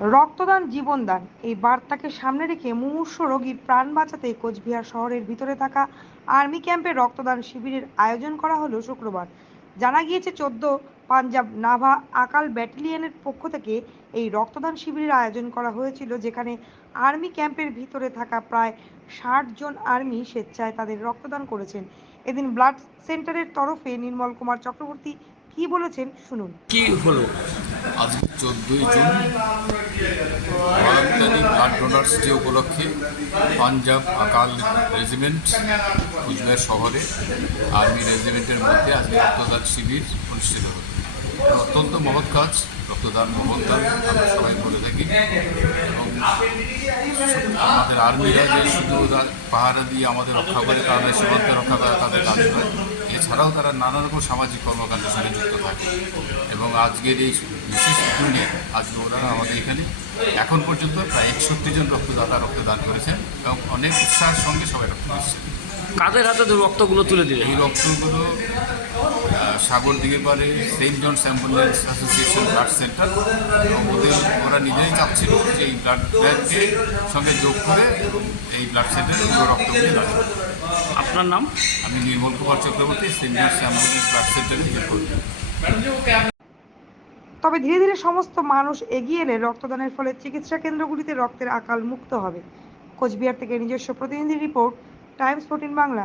রক্তদান, জীবনদান, এই বার্তাকে সামনে রেখে মুমূর্ষ রোগীর প্রাণ বাঁচাতে কোচবিহার শহরের ভিতরে থাকা আর্মি ক্যাম্পে রক্তদান শিবিরের আয়োজন করা হলো শুক্রবার। জানা গিয়েছে, চোদ্দ পাঞ্জাব নাভা আকাল ব্যাটালিয়নের পক্ষ থেকে এই রক্তদান শিবিরের আয়োজন করা হয়েছিল, যেখানে আর্মি ক্যাম্পের ভিতরে থাকা প্রায় ষাট জন আর্মি স্বেচ্ছায় তাদের রক্তদান করেছেন। এদিন ব্লাড সেন্টারের তরফে নির্মল কুমার চক্রবর্তী কি বলেছেন? শুনুন। কি হলো? আজ চোদ্দই জুন ভারতীয় ব্লাড ডোনার্স ডে উপলক্ষে পাঞ্জাব আকাল রেজিমেন্ট কুচবিহার শহরে আর্মি রেজিমেন্টের মধ্যে আজকে রক্তদান শিবির অনুষ্ঠিত হল। অত্যন্ত মহৎ কাজ। রক্তদান মহৎ দান আমরা সবাই বলে থাকি। এবং আমাদের আর্মিরা যে শুধু পাহারা দিয়ে আমাদের রক্ষা করে তাদের সীমান্ত রক্ষা করা তাদের কাজ নয়। এছাড়াও তারা নানা রকম সামাজিক কর্মকাণ্ডের সঙ্গে যুক্ত থাকে। এবং আজকের এই বিশেষ দিনে আজকে ওরা আমাদের এখানে এখন পর্যন্ত প্রায় একষট্টি জন রক্তদাতা রক্তদান করেছেন এবং অনেক উৎসাহের সঙ্গে সবাই রক্ত দিচ্ছে কাদের হাতে রক্তগুলো তুলে দিলে এই রক্তগুলো সাগর দিকে পারে saint John's ambulance association blood centre এবং ওদের ওরা নিজেই চাচ্ছিল যে এই ব্লাড ব্যাংকের সঙ্গে যোগ করে এই ব্লাড সেন্টারে রক্তগুলি করবে। আপনার নাম? আমি Nirmal Kumar Chakraborty saint John's ambulance blood centre থেকে করি। তবে ধীরে ধীরে সমস্ত মানুষ এগিয়ে এলে রক্তদানের ফলে চিকিৎসা কেন্দ্রগুলিতে রক্তের আকাল মুক্ত হবে। কোচবিহার থেকে নিজস্ব প্রতিনিধি রিপোর্ট টাইমস ফোর্টিন বাংলা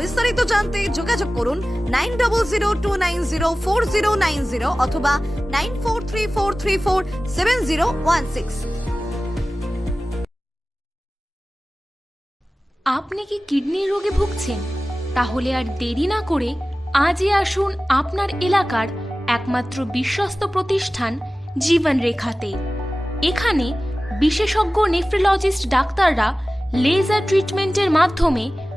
বিস্তারিত জানতে যোগাযোগ করুন nine double zero two nine zero four zero nine zero অথবা nine four three four three four seven zero one six. আপনি কি কিডনির রোগে ভুগছেন? তাহলে আর দেরি না করে আজই আসুন আপনার এলাকার একমাত্র বিশ্বস্ত প্রতিষ্ঠান জীবন রেখাতে এখানে বিশেষজ্ঞ নেফ্রোলজিস্ট ডাক্তাররা লেজার ট্রিটমেন্টের মাধ্যমে